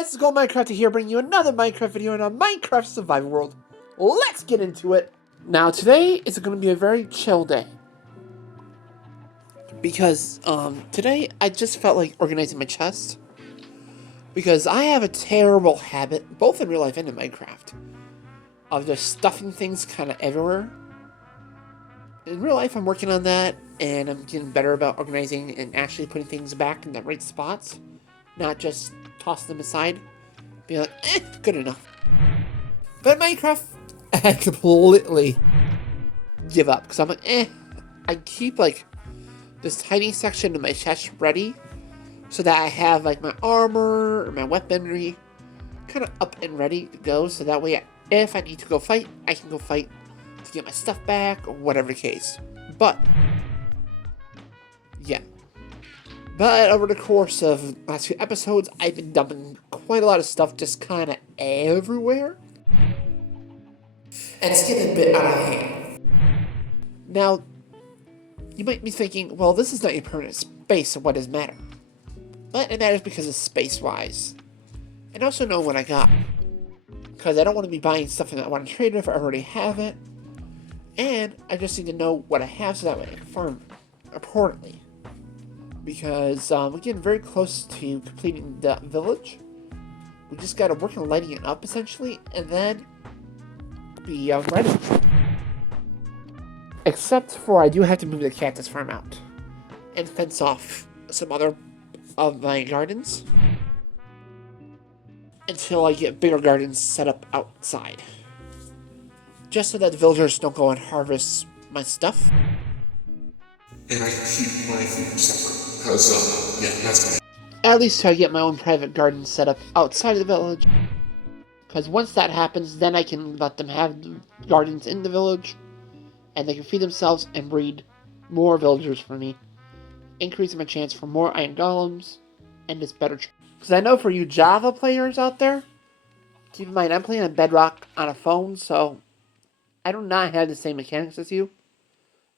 guys, it's Gold Minecraft here, bringing you another Minecraft video in a Minecraft survival world. Let's get into it. Now, today is going to be a very chill day. Because, today I just felt like organizing my chest. Because I have a terrible habit, both in real life and in Minecraft, of just stuffing things kind of everywhere. In real life, I'm working on that, and I'm getting better about organizing and actually putting things back in the right spots. Not just tossing them aside. Be like, good enough. But Minecraft, I completely give up. Because I'm like, I keep, like, this tiny section of my chest ready. So that I have, like, my armor or my weaponry kind of up and ready to go. So that way, if I need to go fight, I can go fight to get my stuff back or whatever the case. But, yeah. But over the course of the last few episodes, I've been dumping quite a lot of stuff just kind of everywhere. And it's getting a bit out of hand. Now, you might be thinking, well, this is not your permanent space, so what does it matter? But it matters because it's space-wise. And also know what I got. Because I don't want to be buying stuff that I want to trade if I already have it. And I just need to know what I have so that way I can farm accordingly. Because we're getting very close to completing the village. We just gotta work on lighting it up, essentially, and then be ready. Except for I do have to move the cactus farm out. And fence off some other of my gardens. Until I get bigger gardens set up outside. Just so that the villagers don't go and harvest my stuff. And I can keep my food separate. Because, yeah, that's good. At least till I get my own private garden set up outside of the village. Because once that happens, then I can let them have the gardens in the village. And they can feed themselves and breed more villagers for me. Increasing my chance for more iron golems. And just better. Because I know for you Java players out there, keep in mind I'm playing on Bedrock on a phone, so I do not have the same mechanics as you.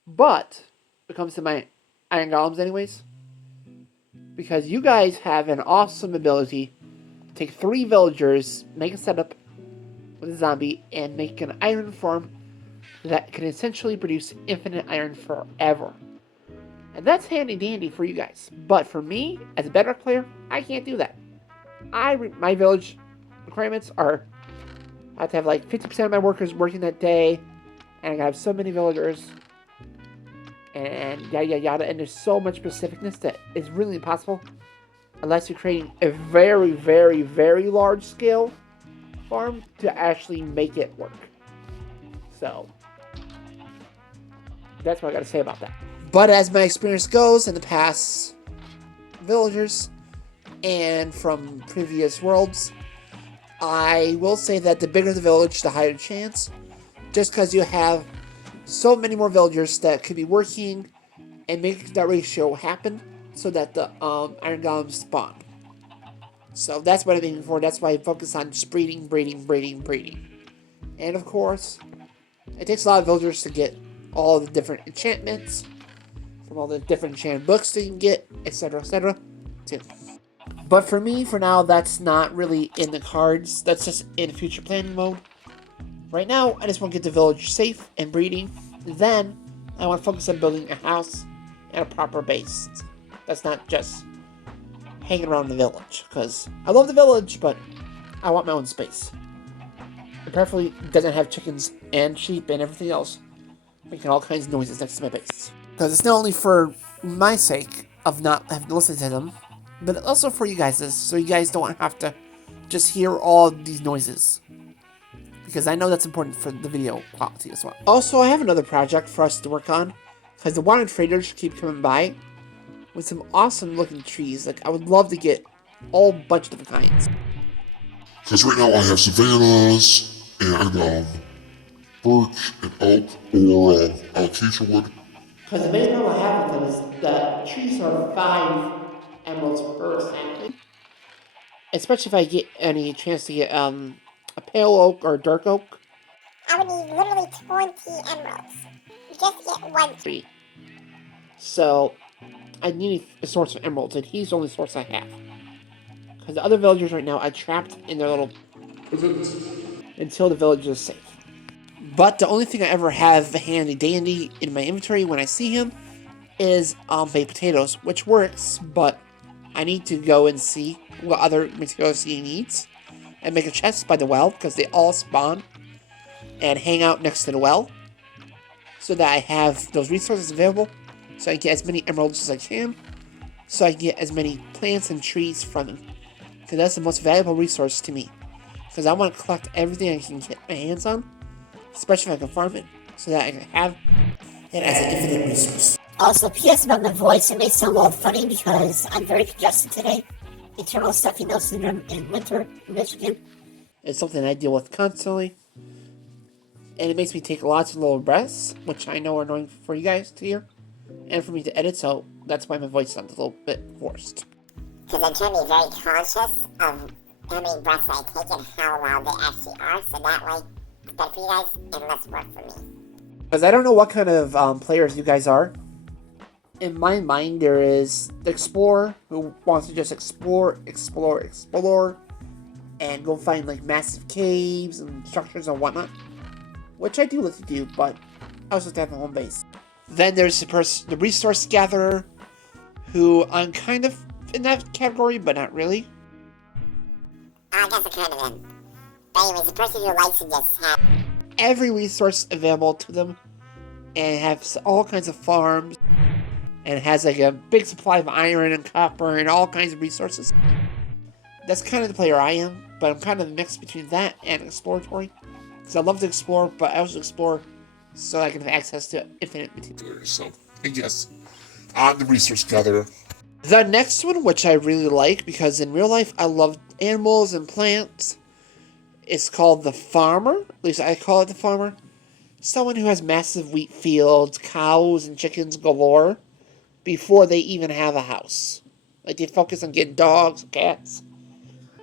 But, when it comes to my iron golems anyways, because you guys have an awesome ability to take 3 villagers, make a setup with a zombie, and make an iron farm that can essentially produce infinite iron forever. And that's handy dandy for you guys. But for me, as a Bedrock player, I can't do that. My village requirements are I have to have like 50% of my workers working that day, and I gotta have so many villagers, and yada yada yada, and there's so much specificness that is really impossible unless you're creating a very, very, very large scale farm to actually make it work. So, that's what I gotta say about that. But as my experience goes in the past villagers, and from previous worlds, I will say that the bigger the village, the higher the chance. Just because you have so many more villagers that could be working and make that ratio happen so that the iron golems spawn. So that's what I'm aiming for. That's why I focus on just breeding. And of course, it takes a lot of villagers to get all the different enchantments from all the different enchanted books that you can get, etc., too. But for me, for now, that's not really in the cards. That's just in future planning mode. Right now, I just want to get the village safe and breeding. Then, I want to focus on building a house and a proper base. That's not just hanging around the village. Because I love the village, but I want my own space. It preferably doesn't have chickens and sheep and everything else making all kinds of noises next to my base. Because it's not only for my sake of not having to listen to them, but also for you guys, so you guys don't have to just hear all these noises. Because I know that's important for the video quality as well. Also, I have another project for us to work on, because the wanted traders keep coming by with some awesome looking trees. Like, I would love to get all bunch of different kinds. Because right now I have savannas, and birch, and oak, or acacia wood. Because the main problem I have with them is that trees are 5 emeralds per cent. Especially if I get any chance to get a pale oak or a dark oak. I would need literally 20 emeralds just to get one tree. So I need a source of emeralds, and he's the only source I have. Because the other villagers right now are trapped in their little prisons until the village is safe. But the only thing I ever have handy dandy in my inventory when I see him is baked potatoes, which works, but I need to go and see what other materials he needs and make a chest by the well, because they all spawn and hang out next to the well, so that I have those resources available, so I can get as many emeralds as I can, so I can get as many plants and trees from them, because that's the most valuable resource to me, because I want to collect everything I can get my hands on, especially if I can farm it, so that I can have it as an infinite resource. Also, PS about my voice, it may sound a little funny because I'm very congested today. Internal stuffy nose syndrome in winter in Michigan. It's something I deal with constantly, and it makes me take lots of little breaths, which I know are annoying for you guys to hear, and for me to edit, so that's why my voice sounds a little bit forced. Because I'm trying to be very conscious of how many breaths I take and how loud they actually are, so that way it's better for you guys and less work for me. Because I don't know what kind of players you guys are. In my mind, there is the explorer who wants to just explore, and go find like massive caves and structures and whatnot, which I do like to do, but I also have to have a home base. Then there's the resource gatherer, who I'm kind of in that category, but not really. I guess I kind of am. But anyways, the person who likes to just have Every resource available to them, and has all kinds of farms, and has like a big supply of iron and copper and all kinds of resources. That's kind of the player I am, but I'm kind of a mix between that and exploratory. Because I love to explore, but I also explore so I can have access to infinite materials. So, I guess, I'm the resource gatherer. The next one, which I really like, because in real life I love animals and plants, is called the farmer. At least I call it the farmer. Someone who has massive wheat fields, cows, and chickens galore before they even have a house. Like, they focus on getting dogs, cats,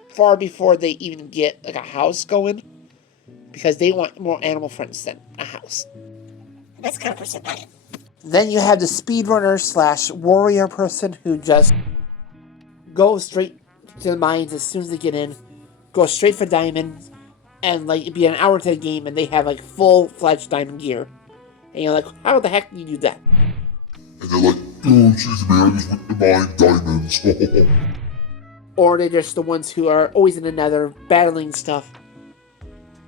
far before they even get like a house going, because they want more animal friends than a house. That's kind of person I am. Then you have the speedrunner / warrior person who just goes straight to the mines as soon as they get in, go straight for diamonds, and like it'd be an hour to the game and they have like full-fledged diamond gear. And you're like, how the heck do you do that? And they're like, oh, excuse me, I just went to mine diamonds. Or they're just the ones who are always in the nether, battling stuff.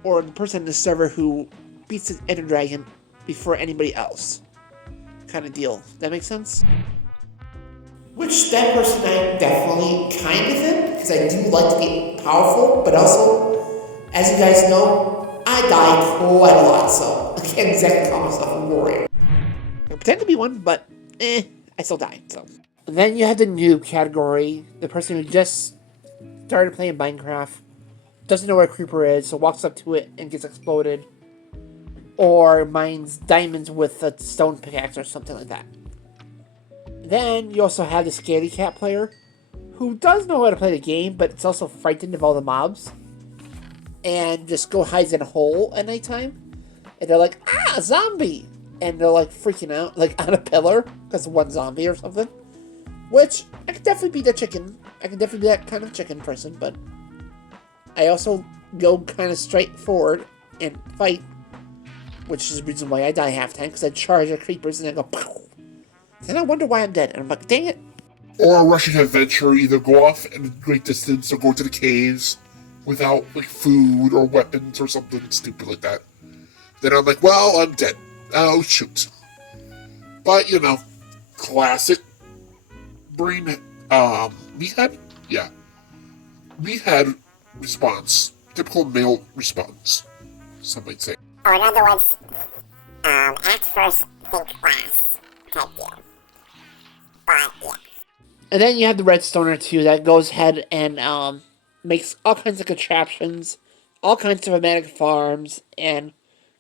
Or the person in the server who beats the Ender Dragon before anybody else. Kind of deal. That makes sense? Which that person I definitely kind of am, because I do like to be powerful, but also, as you guys know, I die quite a lot, so I can't exactly call myself a warrior. I pretend to be one, but I still die, so. Then you have the noob category, the person who just started playing Minecraft, doesn't know where a creeper is, so walks up to it and gets exploded, or mines diamonds with a stone pickaxe or something like that. Then you also have the scaredy cat player, who does know how to play the game, but it's also frightened of all the mobs, and just go hides in a hole at nighttime, and they're like, ah, zombie! And they're like freaking out, like on a pillar, because of one zombie or something. Which, I could definitely be the chicken. I can definitely be that kind of chicken person, but I also go kind of straight forward and fight, which is the reason why I die half time, because I charge at creepers and I go, pow! Then I wonder why I'm dead, and I'm like, dang it. Or a rushing adventure, either go off at a great distance or go to the caves without like food or weapons or something stupid like that. Then I'm like, well, I'm dead. Oh, shoot. But, you know, classic brain, meathead? Yeah. Meathead response. Typical male response, some might say. or in other words, act first, think last type deal. But yeah. And then you have the redstoner too that goes ahead and makes all kinds of contraptions, all kinds of automatic farms, and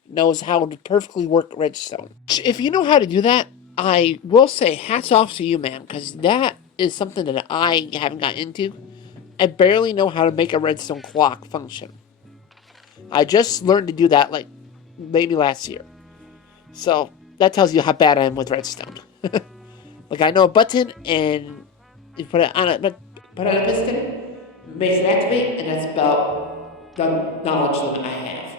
knows how to perfectly work redstone. If you know how to do that, I will say hats off to you, man, because that is something that I haven't gotten into. I barely know how to make a redstone clock function. I just learned to do that like maybe last year. So that tells you how bad I am with redstone. Like I know a button and you put it on a piston, makes it activate, and that's about the knowledge limit I have.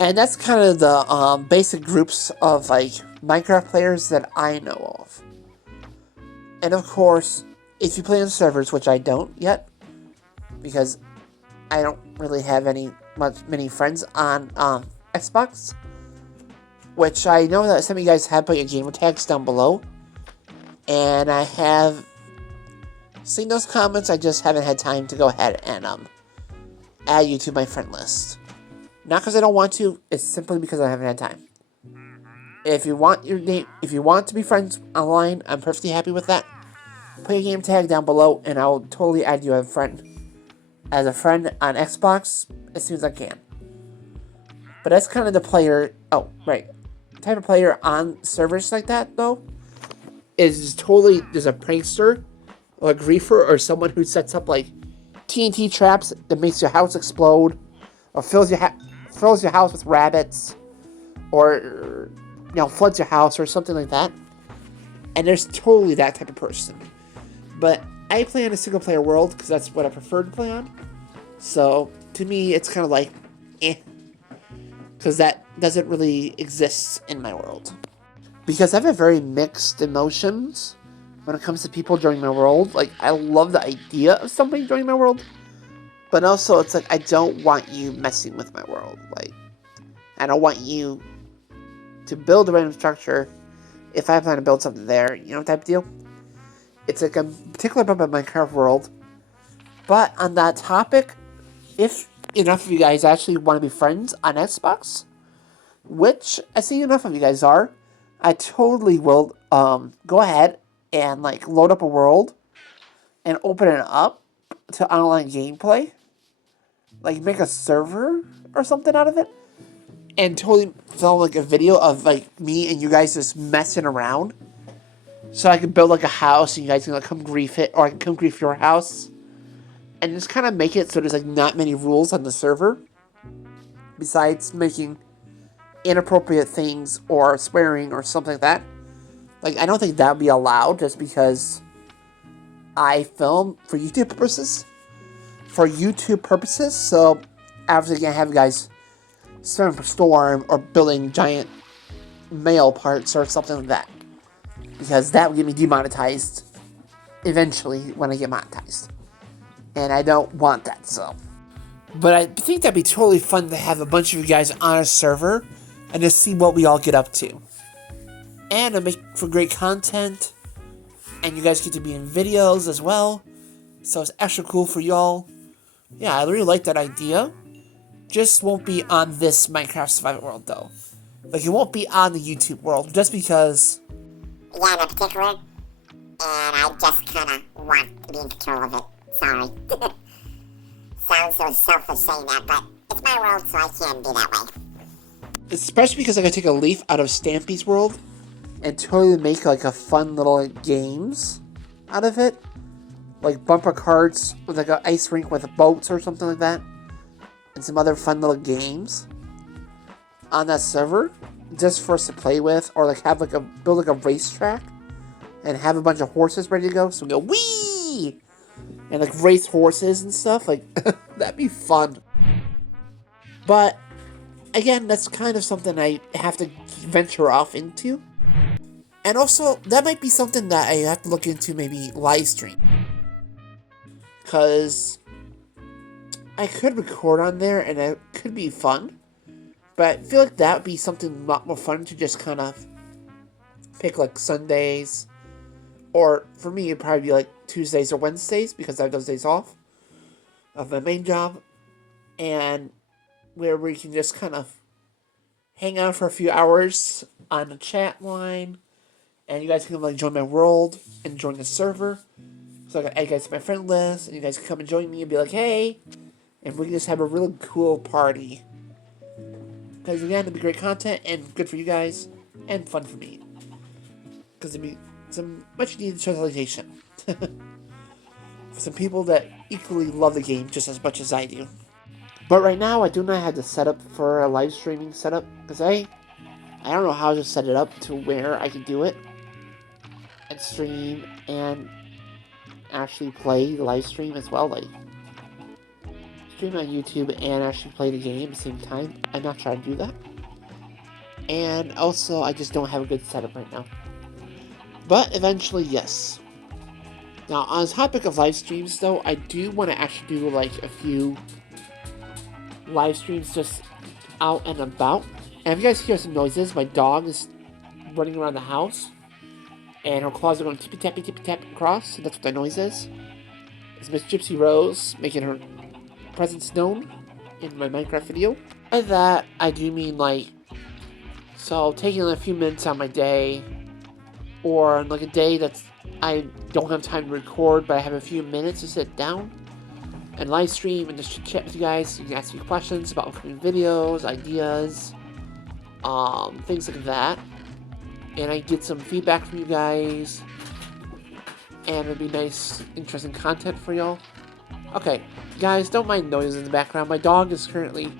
And that's kind of the basic groups of like Minecraft players that I know of. And of course, if you play on servers, which I don't yet, because I don't really have many friends on Xbox, which I know that some of you guys have put your gamer tags down below, and I have seen those comments. I just haven't had time to go ahead and add you to my friend list. Not because I don't want to, it's simply because I haven't had time. If you want to be friends online, I'm perfectly happy with that. Put your game tag down below, and I'll totally add you as a friend on Xbox as soon as I can. But that's kind of the player. Oh, right. Type of player on servers like that, though, is totally there's a prankster, or a griefer, or someone who sets up like TNT traps that makes your house explode, or fills your house with rabbits, or floods your house or something like that. And there's totally that type of person. But I play on a single player world because that's what I prefer to play on. So to me, it's kind of like, because that doesn't really exist in my world. Because I have very mixed emotions when it comes to people joining my world. Like, I love the idea of somebody joining my world, but also it's like, I don't want you messing with my world. Like, I don't want you to build a random structure if I plan to build something there, type of deal. It's like a particular part of my Minecraft world. But on that topic, if enough of you guys actually want to be friends on Xbox, which I see enough of you guys are, I totally will go ahead and like load up a world and open it up to online gameplay. Like make a server or something out of it. And totally film like a video of like me and you guys just messing around. So I can build like a house and you guys can like come grief it, or I can come grief your house. And just kind of make it so there's like not many rules on the server. Besides making inappropriate things or swearing or something like that. Like, I don't think that would be allowed just because I film for YouTube purposes. So obviously can't have you guys swimming for storm or building giant mail parts or something like that. Because that would get me demonetized eventually when I get monetized. And I don't want that, so. But I think that'd be totally fun to have a bunch of you guys on a server and just see what we all get up to. And it'll make for great content. And you guys get to be in videos as well. So it's extra cool for y'all. Yeah, I really like that idea. Just won't be on this Minecraft Survival World, though. Like, it won't be on the YouTube world, just because... Yeah, in particular. And I just kind of want to be in control of it. Sorry. Sounds so selfish saying that, but it's my world, so I can be that way. Especially because I can take a leaf out of Stampy's world and totally make like a fun little games out of it. Like bumper carts with like an ice rink with boats or something like that. And some other fun little games on that server just for us to play with, or like have like build like a racetrack and have a bunch of horses ready to go. So we go wee and like race horses and stuff. Like that'd be fun. But again, that's kind of something I have to venture off into. And also, that might be something that I have to look into, maybe live stream. Because I could record on there and it could be fun. But I feel like that would be something a lot more fun to just kind of pick like Sundays. Or for me, it'd probably be like Tuesdays or Wednesdays because I have those days off of my main job. And where we can just kind of hang out for a few hours on the chat line. And you guys can like join my world and join the server. So I can add you guys to my friend list. And you guys can come and join me and be like, hey. And we can just have a really cool party. Because again, it'll be great content and good for you guys. And fun for me. Because it'll be some much needed socialization. For some people that equally love the game just as much as I do. But right now, I do not have the setup for a live streaming setup. Because I don't know how to set it up to where I can do it. And stream and actually play the live stream as well. Like, stream on YouTube and actually play the game at the same time. I'm not trying to do that. And also, I just don't have a good setup right now. But eventually, yes. Now, on the topic of live streams, though, I do want to actually do like a few live streams just out and about. And if you guys hear some noises, my dog is running around the house, and her claws are going tippy tap across. So that's what that noise is. It's Miss Gypsy Rose making her presence known in my Minecraft video. By that, I do mean like, so taking a few minutes on my day, or like a day that's I don't have time to record, but I have a few minutes to sit down and live stream and just chat with you guys. You can ask me questions about upcoming videos, ideas, things like that. And I get some feedback from you guys. And it'd be nice, interesting content for y'all. Okay, guys, don't mind noises in the background. My dog is currently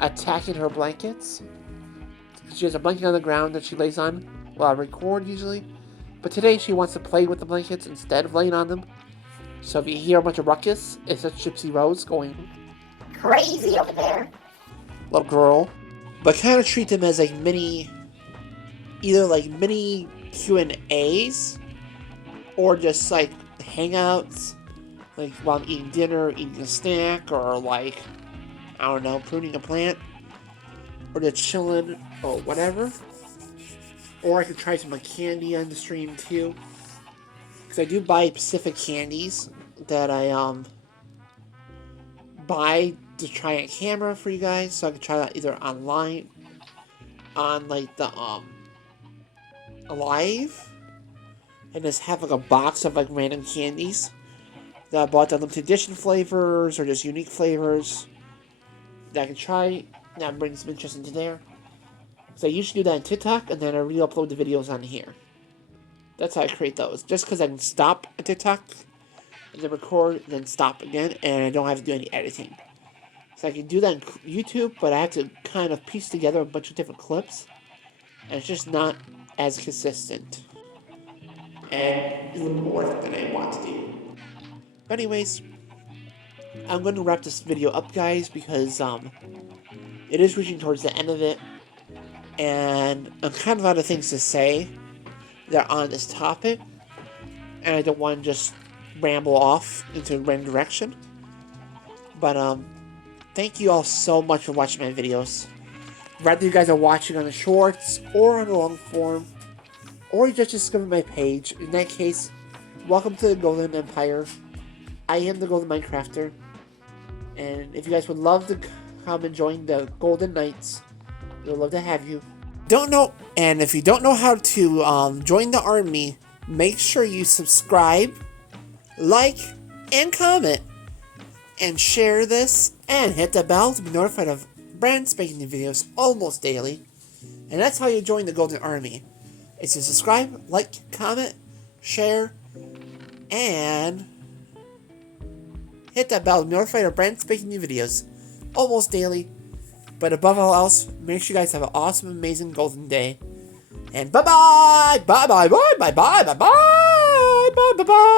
attacking her blankets. She has a blanket on the ground that she lays on while I record usually. But today she wants to play with the blankets instead of laying on them. So if you hear a bunch of ruckus, it's just Gypsy Rose going Crazy over there. little girl. But kind of treat them as like either like mini Q&As or just like hangouts, like while I'm eating dinner, eating a snack, or like, I don't know, pruning a plant, or just chilling, or whatever. Or I could try some like candy on the stream too, because I do buy specific candies that I buy to try on camera for you guys, so I can try that either online, on like the live, and just have like a box of like random candies that I bought, the limited edition flavors or just unique flavors that I can try. That brings some interest into there. So I usually do that on TikTok, and then I re-upload the videos on here. That's how I create those. Just because I can stop at TikTok, and then record, and then stop again, and I don't have to do any editing. So I can do that on YouTube, but I have to kind of piece together a bunch of different clips, and it's just not as consistent. And a little more work than I want to do. But anyways, I'm going to wrap this video up, guys, because it is reaching towards the end of it. And I'm kind of out of things to say that are on this topic, and I don't want to just ramble off into a random direction. But thank you all so much for watching my videos. Whether you guys are watching on the shorts or on the long form, or you just discovered my page, in that case, welcome to the Golden Empire. I am the Golden Minecrafter, and if you guys would love to come and join the Golden Knights, we'd love to have you. And if you don't know how to join the army, make sure you subscribe, like, and comment, and share this, and hit the bell to be notified of brand spanking new videos almost daily. And that's how you join the Golden Army. It's to subscribe, like, comment, share, and hit that bell to be notified of brand spanking new videos almost daily. But above all else, make sure you guys have an awesome, amazing golden day. And bye-bye! Bye-bye! Bye-bye! Bye-bye! Bye-bye! Bye-bye!